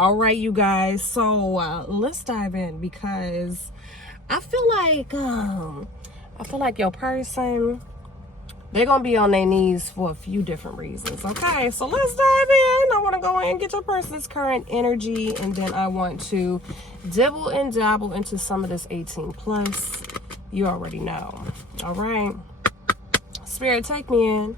All right, you guys. So let's dive in, because I feel like your person, they're gonna be on their knees for a few different reasons. Okay, so let's dive in. I want to go in and get your person's current energy, and then I want to dibble and dabble into some of this 18 plus. You already know. All right, Spirit, take me in.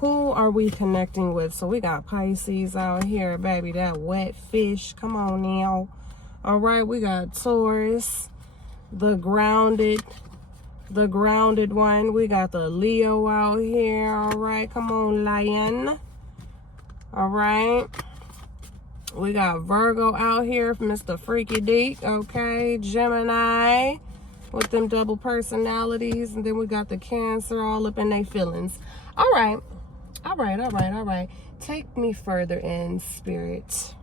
Who are we connecting with? So we got Pisces out here, baby. That wet fish. Come on now. All right, we got Taurus, the grounded one. We got the Leo out here. All right, come on, Lion. All right, we got Virgo out here, Mr. Freaky Deek. Okay, Gemini with them double personalities, and then we got the Cancer all up in their feelings. All right. Take me further in, Spirit.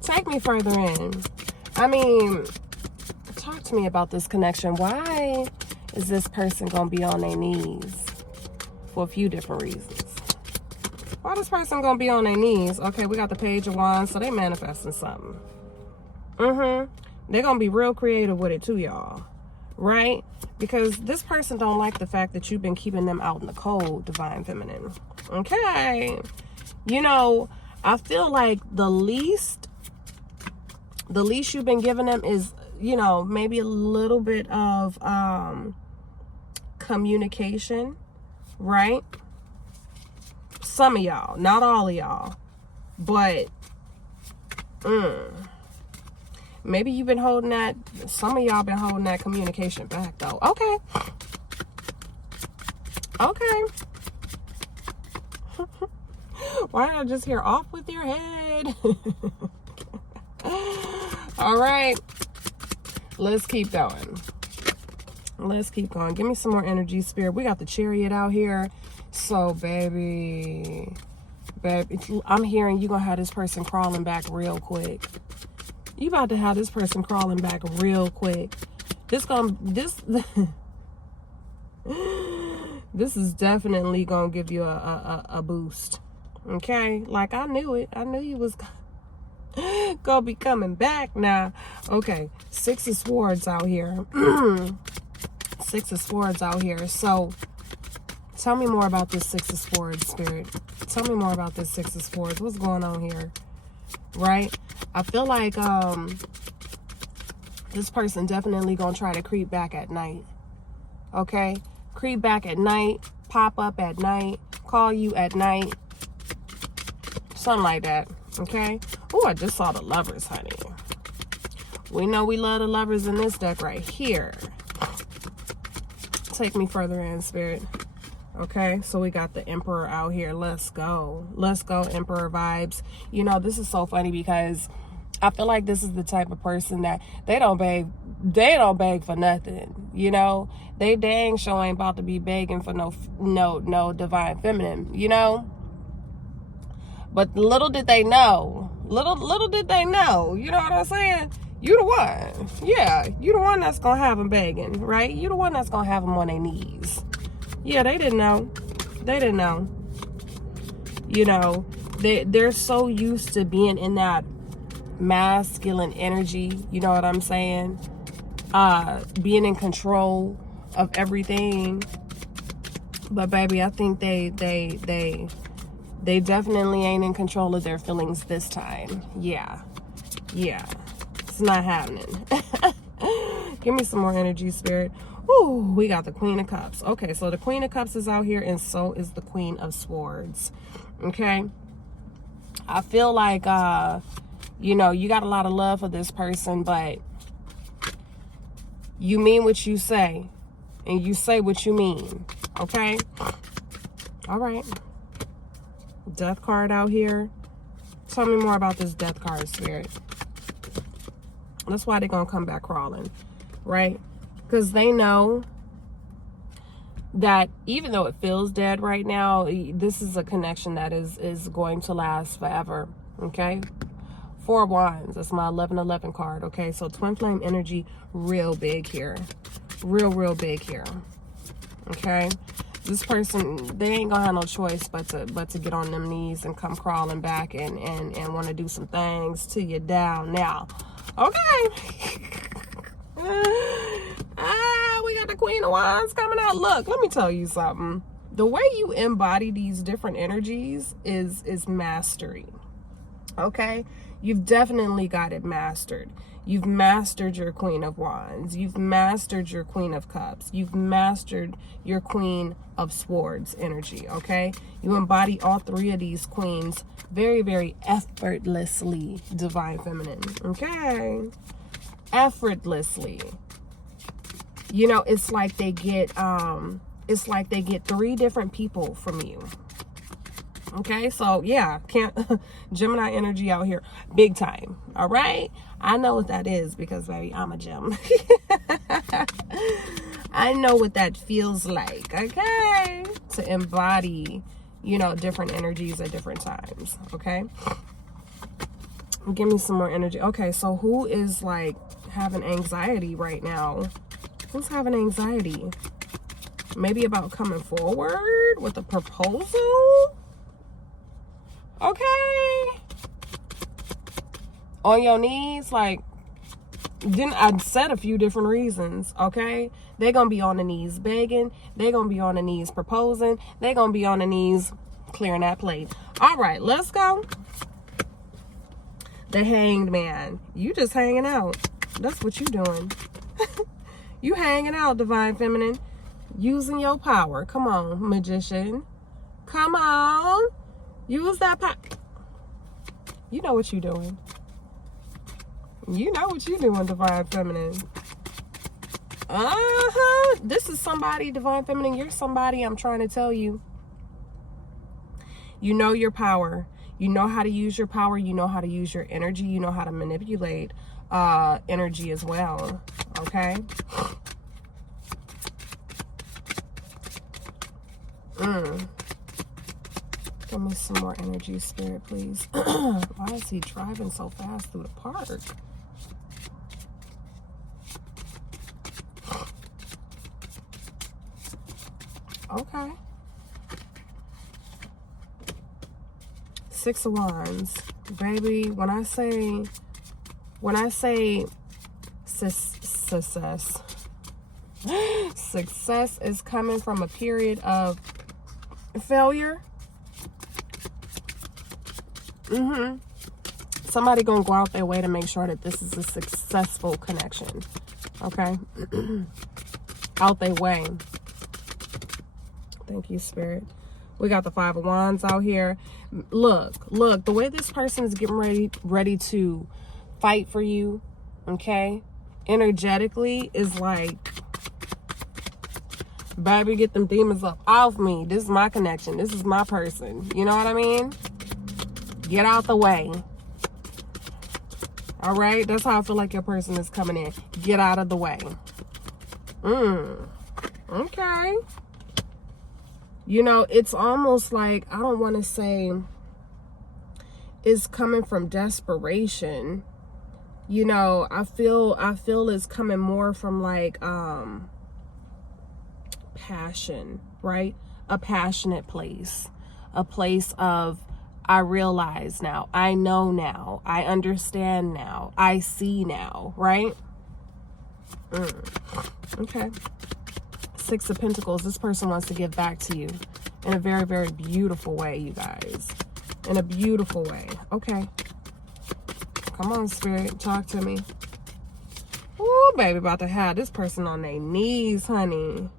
Take me further in. I mean, talk to me about this connection. Why is this person gonna be on their knees? For a few different reasons. Why this person gonna be on their knees? Okay, we got the Page of Wands, so they manifesting something. They're gonna be real creative with it too, y'all. Right? Because this person don't like the fact that you've been keeping them out in the cold, Divine Feminine. Okay. You know, I feel like the least you've been giving them is, you know, maybe a little bit of communication, right? Some of y'all, not all of y'all, but maybe you've been holding that, some of y'all been holding that communication back though. Okay. Why did I just hear off with your head? All right. Let's keep going. Give me some more energy, Spirit. We got the Chariot out here. So, baby, I'm hearing you're going to have this person crawling back real quick. You about to have this person crawling back real quick. This is definitely gonna give you a boost. Okay, like I knew it. I knew you was gonna be coming back now. Okay, Six of Swords out here. Six of Swords out here. So tell me more about this Six of Swords, Spirit. Tell me more about this Six of Swords. What's going on here? Right? I feel like this person definitely gonna try to creep back at night. Okay? Creep back at night, pop up at night, call you at night. Something like that. Okay? Oh, I just saw the Lovers, honey. We know we love the Lovers in this deck right here. Take me further in, Spirit. Okay, so we got the Emperor out here. Let's go, Emperor vibes. You know, this is so funny because I feel like this is the type of person that they don't beg for nothing. You know, they dang sure ain't about to be begging for no Divine Feminine, you know. But little did they know, you know what I'm saying? You the one. Yeah, you the one that's gonna have them begging, right? You the one that's gonna have them on their knees. Yeah, they didn't know. You know, they're so used to being in that masculine energy, you know what I'm saying? Being in control of everything. But baby, I think they definitely ain't in control of their feelings this time. Yeah. It's not happening. Give me some more energy, Spirit. Ooh, we got the Queen of Cups. Okay, so the Queen of Cups is out here, and so is the Queen of Swords. Okay? I feel like, you know, you got a lot of love for this person, but you mean what you say, and you say what you mean. Okay? All right. Death card out here. Tell me more about this Death card, Spirit. That's why they're going to come back crawling, right? Because they know that even though it feels dead right now, this is a connection that is going to last forever, okay? Four of Wands, that's my 1111 card, okay? So twin flame energy, real big here. Real big here, okay? This person, they ain't gonna have no choice but to get on them knees and come crawling back and want to do some things to you down now. Okay. We got the Queen of Wands coming out. Look, let me tell you something. The way you embody these different energies is mastery. Okay? You've definitely got it mastered. You've mastered your Queen of Wands. You've mastered your Queen of Cups. You've mastered your Queen of Swords energy, okay? You embody all three of these queens very, very effortlessly, Divine Feminine, okay? Effortlessly. You know, it's like they get three different people from you. Okay, so yeah, Gemini energy out here big time. All right, I know what that is because, baby, I'm a Gem. I know what that feels like, okay, to embody, you know, different energies at different times. Okay, give me some more energy. Okay, so who is like having anxiety right now? Who's having anxiety? Maybe about coming forward with a proposal? Okay. On your knees, like, I said a few different reasons, okay? They're going to be on the knees begging. They're going to be on the knees proposing. They're going to be on the knees clearing that plate. All right, let's go. The Hanged Man. You just hanging out. That's what you doing. You hanging out, Divine Feminine. Using your power. Come on, Magician. Come on. Use that power. You know what you're doing. You know what you're doing, Divine Feminine. This is somebody, Divine Feminine. You're somebody, I'm trying to tell you. You know your power. You know how to use your power. You know how to use your energy. You know how to manipulate energy as well. Okay? Give me some more energy, Spirit, please. Why is he driving so fast through the park? Okay. Six of Wands. Baby, when I say success, success is coming from a period of failure. Somebody gonna go out their way to make sure that this is a successful connection. Okay? Out their way. Thank you, Spirit. We got the Five of Wands out here. Look, the way this person is getting ready to fight for you, okay, energetically is like, baby, get them demons up off me. This is my connection. This is my person. You know what I mean? Get out the way. All right? That's how I feel like your person is coming in. Get out of the way. Okay. You know, it's almost like, I don't want to say it's coming from desperation. You know, I feel it's coming more from like passion, right? A passionate place. A place of, I realize now, I know now, I understand now, I see now, right? Okay. Six of Pentacles. This person wants to give back to you in a very, very beautiful way, you guys. In a beautiful way. Okay. Come on, Spirit. Talk to me. Ooh, baby, about to have this person on their knees, honey.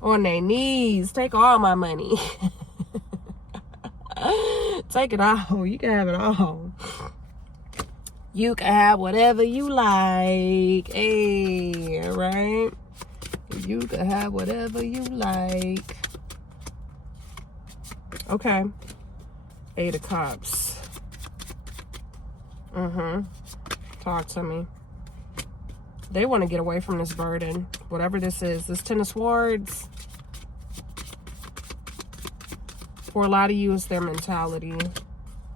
On their knees. Take all my money. Take it all. You can have it all. You can have whatever you like. Hey, right? You can have whatever you like. Okay. Eight of Cups. Talk to me. They want to get away from this burden. Whatever this is. This Ten of Swords. For a lot of you, it's their mentality.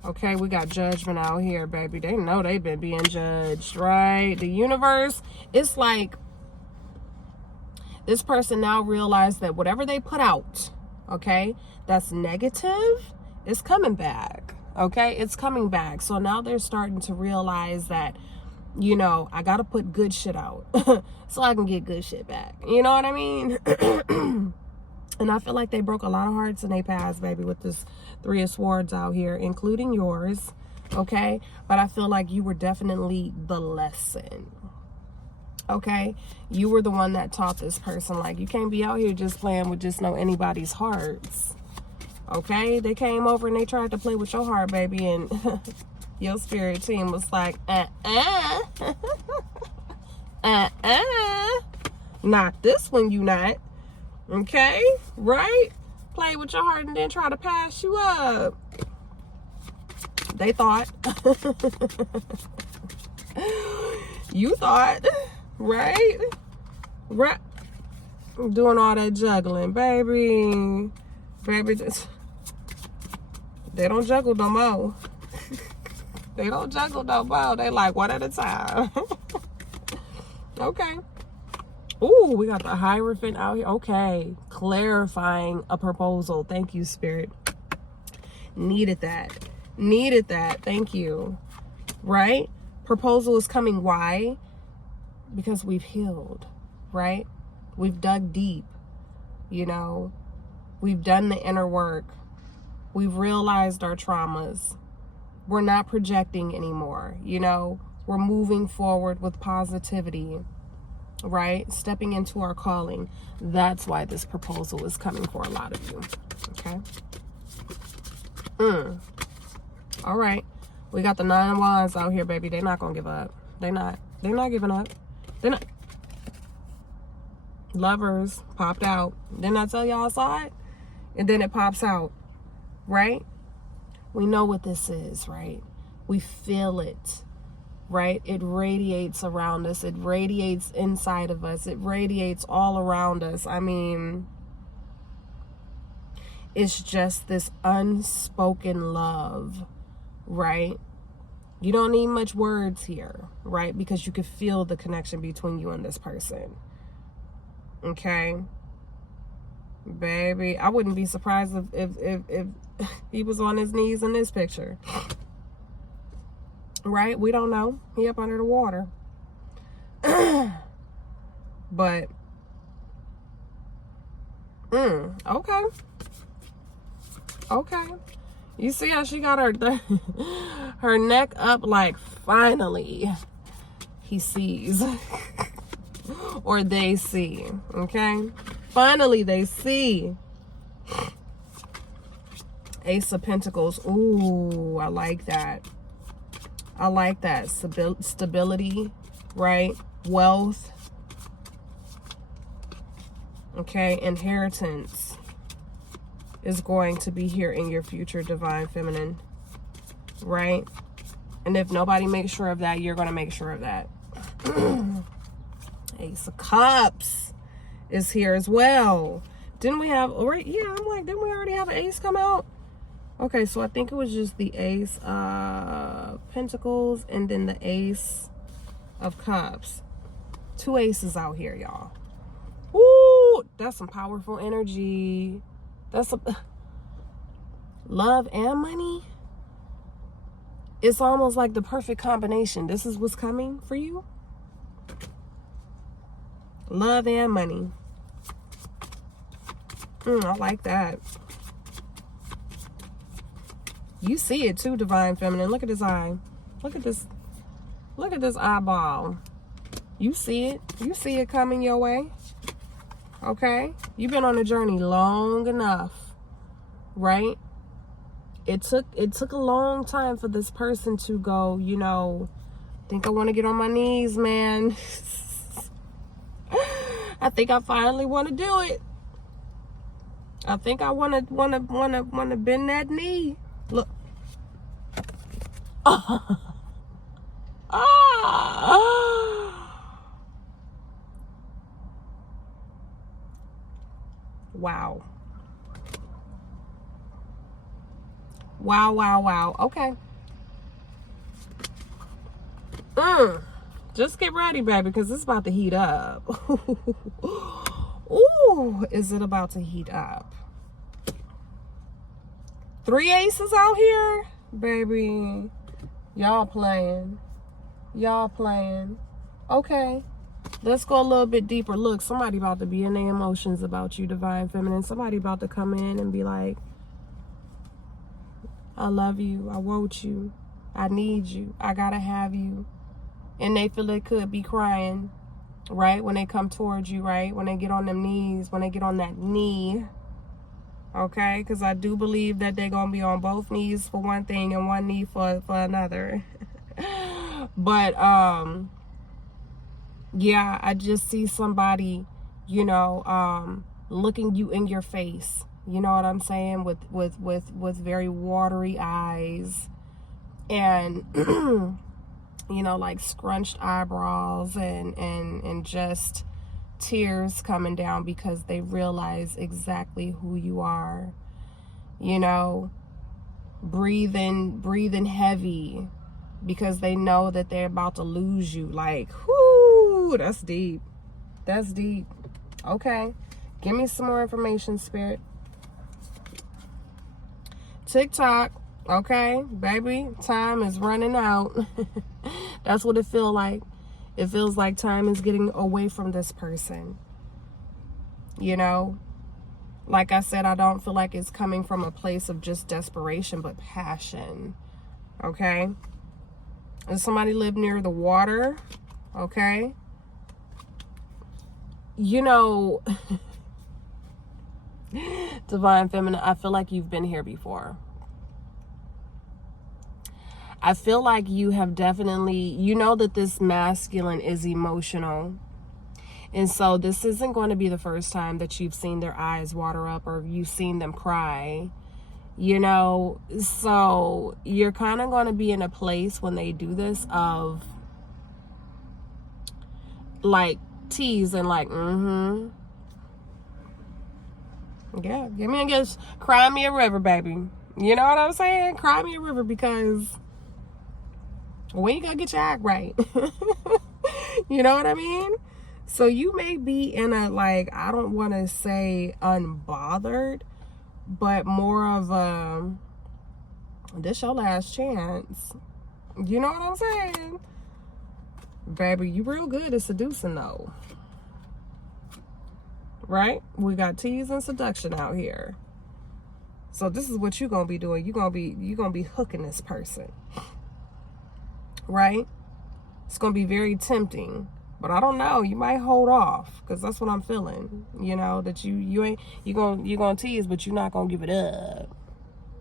Okay, we got Judgment out here, baby. They know they've been being judged, right? The universe, it's like this person now realized that whatever they put out, okay? That's negative. It's coming back, okay? It's coming back. So now they're starting to realize that, you know, I got to put good shit out so I can get good shit back. You know what I mean? And I feel like they broke a lot of hearts in their past, baby, with this 3 of Swords out here, including yours, okay? But I feel like you were definitely the lesson, okay? You were the one that taught this person, like, you can't be out here just playing with just anybody's hearts, okay? They came over and they tried to play with your heart, baby, and your spirit team was like, not this one, you not. Okay, right? Play with your heart and then try to pass you up. They thought. You thought, right? Right. Doing all that juggling, baby. Baby, just, they don't juggle no more. They don't juggle no more. They like one at a time. Okay. Ooh, we got the Hierophant out here. Okay. Clarifying a proposal. Thank you, Spirit. Needed that. Needed that. Thank you. Right? Proposal is coming. Why? Because we've healed. Right? We've dug deep. You know? We've done the inner work. We've realized our traumas. We're not projecting anymore. You know? We're moving forward with positivity. Right? Stepping into our calling. That's why this proposal is coming for a lot of you. Okay? All right. We got the 9 of Wands out here, baby. They're not gonna give up. They're not giving up. They're not. Lovers popped out. Didn't I tell y'all I saw it? And then it pops out. Right? We know what this is, right? We feel it. Right? It radiates around us. It radiates inside of us. It radiates all around us. I mean, it's just this unspoken love, right? You don't need much words here, right? Because you can feel the connection between you and this person. Okay? Baby, I wouldn't be surprised if he was on his knees in this picture. Right? We don't know. He up under the water. But okay. Okay. You see how she got her neck up, like, finally he sees. Or they see. Okay? Finally they see. Ace of Pentacles. Ooh, I like that. I like that. Stability, right? Wealth. Okay, inheritance is going to be here in your future, Divine Feminine, right? And if nobody makes sure of that, you're going to make sure of that. Ace of Cups is here as well. Didn't we have, right? Yeah, I'm like, didn't we already have an ace come out? Okay, so I think it was just the Ace of Pentacles and then the Ace of Cups. 2 aces out here, y'all. Woo! That's some powerful energy. That's some love and money. It's almost like the perfect combination. This is what's coming for you. Love and money. I like that. You see it too, Divine Feminine. Look at his eye. Look at this. Look at this eyeball. You see it. You see it coming your way. Okay? You've been on a journey long enough. Right? It took a long time for this person to go, you know, think I want to get on my knees, man. I think I finally want to do it. I think I want to bend that knee. Look. Wow. Wow, wow, wow. Okay. Just get ready, baby, because it's about to heat up. Ooh, is it about to heat up? 3 aces out here? Baby, y'all playing. Y'all playing. Okay. Let's go a little bit deeper. Look, somebody about to be in their emotions about you, Divine Feminine. Somebody about to come in and be like, I love you. I want you. I need you. I gotta have you. And they feel they could be crying, right? When they come towards you, right? When they get on them knees, when they get on that knee. Okay? Because I do believe that they're going to be on both knees for one thing and one knee for another. But, yeah, I just see somebody, you know, looking you in your face. You know what I'm saying? With very watery eyes and, you know, like scrunched eyebrows and just tears coming down because they realize exactly who you are. You know, breathing heavy because they know that they're about to lose you. Like, whoo, that's deep. That's deep. Okay. Give me some more information, Spirit. TikTok. Okay, baby, time is running out. That's what it feels like. It feels like time is getting away from this person. You know, like I said, I don't feel like it's coming from a place of just desperation, but passion. Okay. Does somebody live near the water? Okay. You know, Divine Feminine, I feel like you've been here before. I feel like you have definitely, you know that this masculine is emotional. And so this isn't going to be the first time that you've seen their eyes water up or you've seen them cry, you know. So you're kind of going to be in a place when they do this of like tease and like, yeah, give me a guess. Cry me a river, baby. You know what I'm saying? Cry me a river because we ain't gonna get your act right. You know what I mean? So you may be in a, like, I don't want to say unbothered, but more of a, this your last chance. You know what I'm saying? Baby, you real good at seducing though. Right? We got tease and seduction out here. So this is what you're gonna be doing. You're gonna be hooking this person. Right? It's gonna be very tempting, but I don't know. You might hold off because that's what I'm feeling. You know that you're gonna tease, but you're not gonna give it up.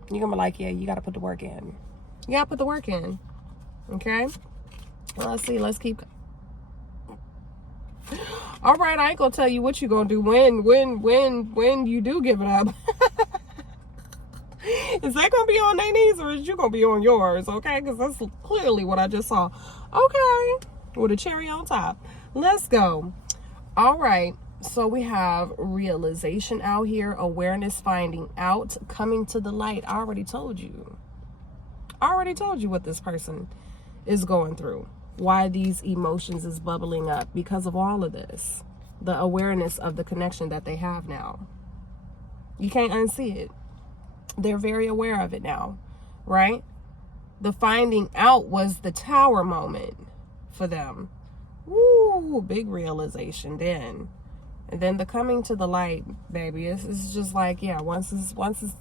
You're gonna be like, yeah, you gotta put the work in. You gotta put the work in. Okay. Well, let's see. Let's keep. All right, I ain't gonna tell you what you're gonna do when you do give it up. Is that gonna be on their knees or is you gonna be on yours? Okay, because that's clearly what I just saw. Okay, with a cherry on top. Let's go. All right, so we have realization out here, awareness, finding out, coming to the light. I already told you. I already told you what this person is going through. Why these emotions is bubbling up because of all of this. The awareness of the connection that they have now. You can't unsee it. They're very aware of it now, right? The finding out was the tower moment for them. Woo, big realization then. And then the coming to the light, baby, it's just like, yeah, once it's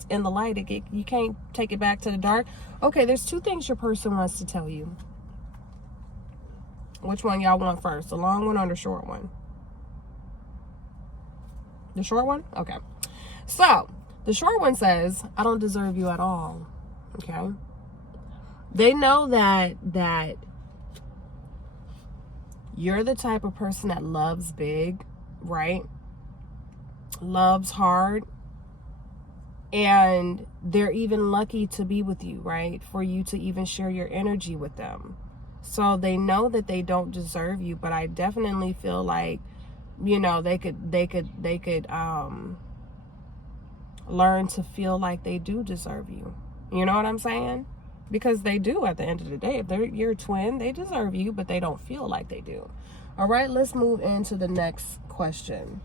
in the light, you can't take it back to the dark. Okay, there's two things your person wants to tell you. Which one y'all want first? The long one or the short one? The short one? Okay. So, the short one says, I don't deserve you at all. Okay? They know that you're the type of person that loves big, right? Loves hard. And they're even lucky to be with you, right? For you to even share your energy with them. So they know that they don't deserve you, but I definitely feel like, you know, they could learn to feel like they do deserve you. You know what I'm saying? Because they do at the end of the day. If they're your twin, they deserve you, but they don't feel like they do. All right, let's move into the next question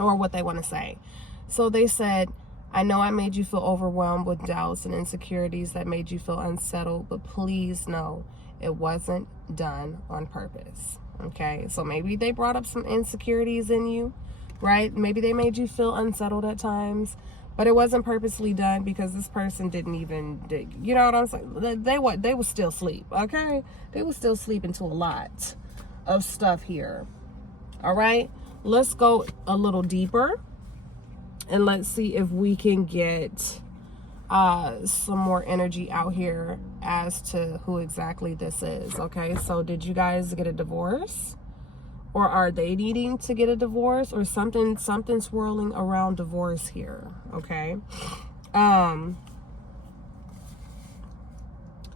or what they want to say. So they said, I know I made you feel overwhelmed with doubts and insecurities that made you feel unsettled, but please know it wasn't done on purpose. Okay, so maybe they brought up some insecurities in you, right? Maybe they made you feel unsettled at times, but it wasn't purposely done, because this person didn't even, you know what I'm saying? They were still asleep, okay? They were still sleeping to a lot of stuff here. All right, let's go a little deeper and let's see if we can get some more energy out here as to who exactly this is. Okay, so did you guys get a divorce, or are they needing to get a divorce, or something swirling around divorce here? Okay,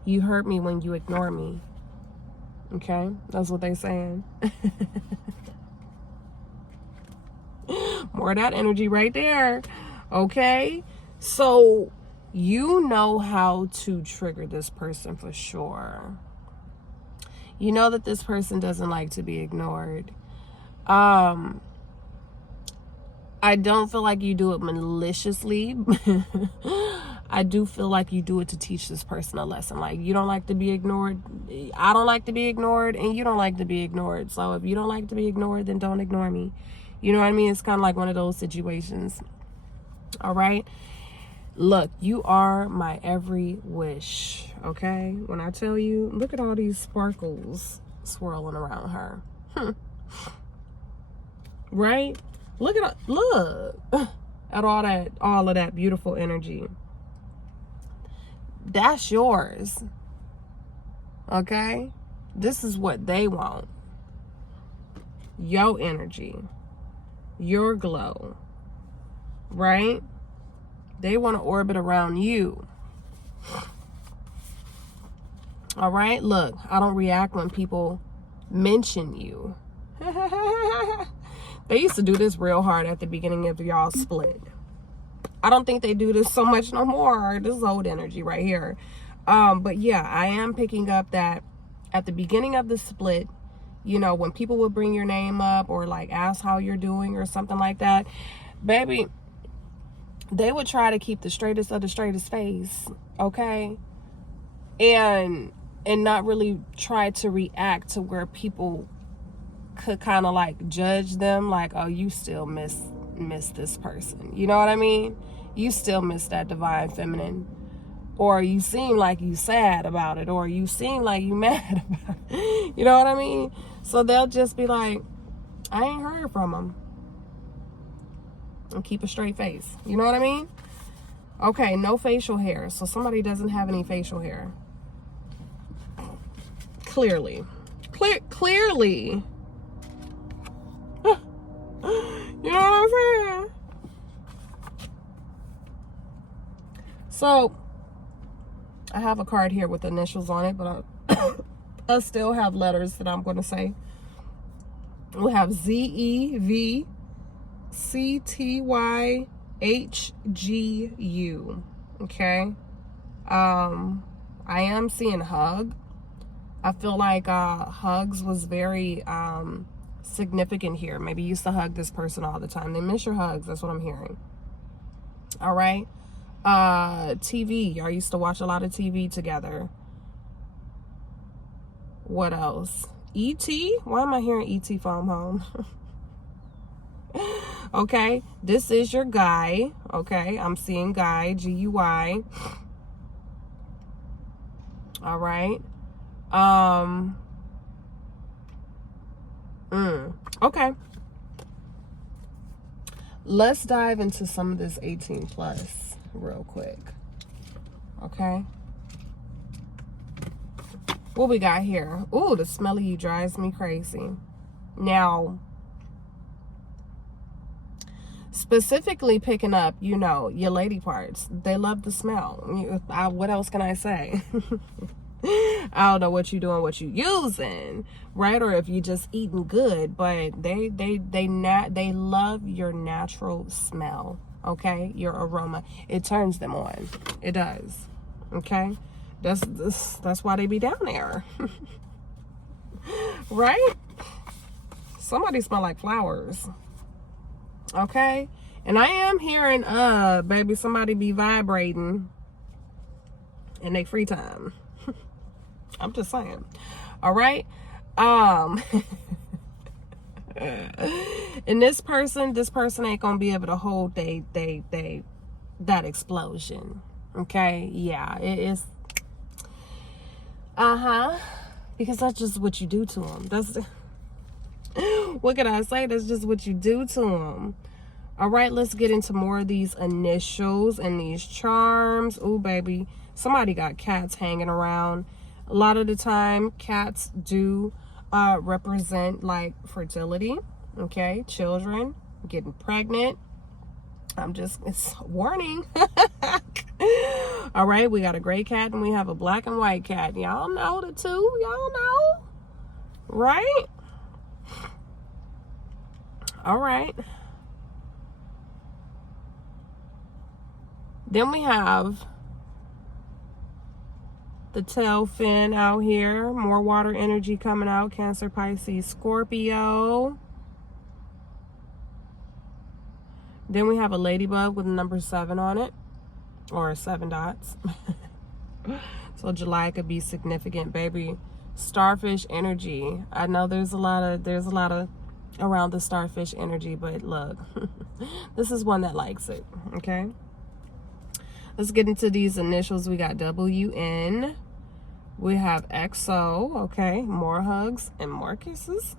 you hurt me when you ignore me. Okay, that's what they're saying. More of that energy right there. Okay, so you know how to trigger this person for sure. You know that this person doesn't like to be ignored. I don't feel like you do it maliciously. I do feel like you do it to teach this person a lesson. Like, you don't like to be ignored. I don't like to be ignored, and you don't like to be ignored. So if you don't like to be ignored, then don't ignore me. You know what I mean? It's kind of like one of those situations. All right? Look, you are my every wish, okay? When I tell you, look at all these sparkles swirling around her. Right? Look at all of that beautiful energy. That's yours. Okay? This is what they want. Your energy. Your glow. Right? They want to orbit around you. All right? Look, I don't react when people mention you. They used to do this real hard at the beginning of y'all's split. I don't think they do this so much no more. This is old energy right here. But yeah, I am picking up that at the beginning of the split, you know, when people would bring your name up or like ask how you're doing or something like that, baby, they would try to keep the straightest of the straightest face, okay? And not really try to react to where people could kind of like judge them, like, oh, you still miss this person. You know what I mean? You still miss that divine feminine. Or you seem like you sad about it, or you seem like you mad about it. You know what I mean? So they'll just be like, I ain't heard from them. And keep a straight face. You know what I mean? Okay, no facial hair. So somebody doesn't have any facial hair. Clearly. Clearly. You know what I'm saying? So, I have a card here with initials on it, but I still have letters that I'm going to say. We have ZEVCTYHGU. Okay? I am seeing hug. I feel like hugs was very significant here. Maybe you used to hug this person all the time. They miss your hugs. That's what I'm hearing. All right. TV. Y'all used to watch a lot of TV together. What else? E.T. Why am I hearing E.T. Phone Home? Okay. This is your guy. Okay. I'm seeing guy. G-U-I. All right. Okay. Let's dive into some of this 18 plus real quick. Okay. What we got here? Ooh, the smell of you drives me crazy. Now, specifically picking up, you know, your lady parts. They love the smell. What else can I say? I don't know what you're doing, what you using, right? Or if you just eating good, but they love your natural smell, okay? Your aroma. It turns them on. It does. Okay? That's why they be down there. Right? Somebody smell like flowers. Okay? And I am hearing, baby, somebody be vibrating in their free time. I'm just saying. All right. And this person ain't gonna be able to hold that explosion. Okay. Yeah, it is. Because that's just what you do to them. That's what can I say? That's just what you do to them. All right, let's get into more of these initials and these charms. Oh, baby, somebody got cats hanging around. A lot of the time, cats do represent like fertility. Okay, children, getting pregnant. It's warning. All right, we got a gray cat and we have a black and white cat. Y'all know the two. Y'all know, right? All right. Then we have the tail fin out here. More water energy coming out. Cancer, Pisces, Scorpio. Then we have a ladybug with the number 7 on it. Or 7 dots. So July could be significant, baby. Starfish energy. I know there's a lot of around the starfish energy, but look, this is one that likes it. Okay, let's get into these initials. We got WN, we have XO. Okay, more hugs and more kisses.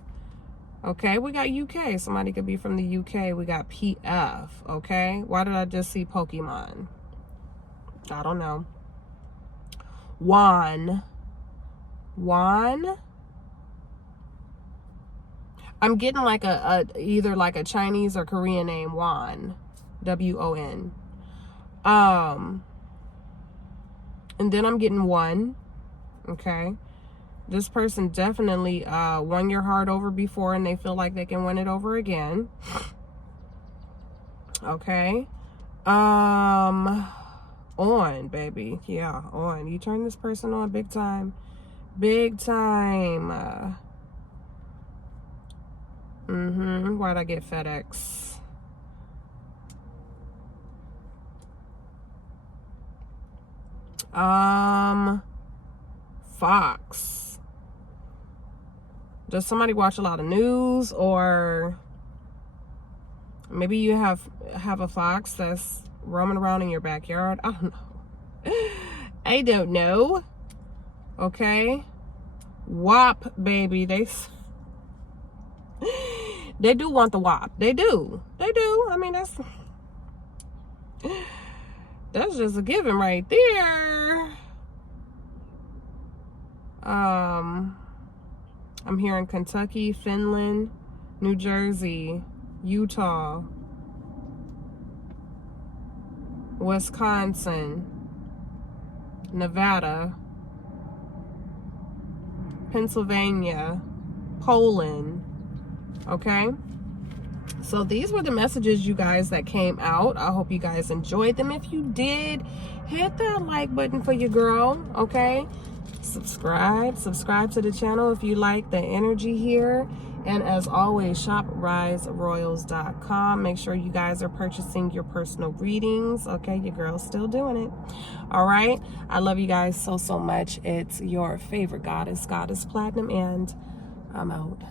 Okay, we got UK. Somebody could be from the UK. We got PF. Okay, why did I just see Pokemon? I don't know. Juan. I'm getting like either like a Chinese or Korean name, Juan, W-O-N. And then I'm getting 1. Okay, this person definitely won your heart over before, and they feel like they can win it over again. Okay, on, baby, yeah, on. You turn this person on big time. Why'd I get FedEx? Fox. Does somebody watch a lot of news, or maybe you have a fox that's roaming around in your backyard? I don't know. I don't know. Okay. WAP, baby. They do want the WAP. They do. I mean, that's just a given right there. I'm hearing Kentucky, Finland, New Jersey, Utah, Wisconsin, Nevada, Pennsylvania, Poland. Okay, so these were the messages, you guys, that came out. I hope you guys enjoyed them. If you did, hit that like button for your girl. Okay, subscribe to the channel if you like the energy here. And as always, shop riseroyals.com. Make sure you guys are purchasing your personal readings. Okay, your girl's still doing it. All right, I love you guys so much. It's your favorite goddess Platinumm, and I'm out.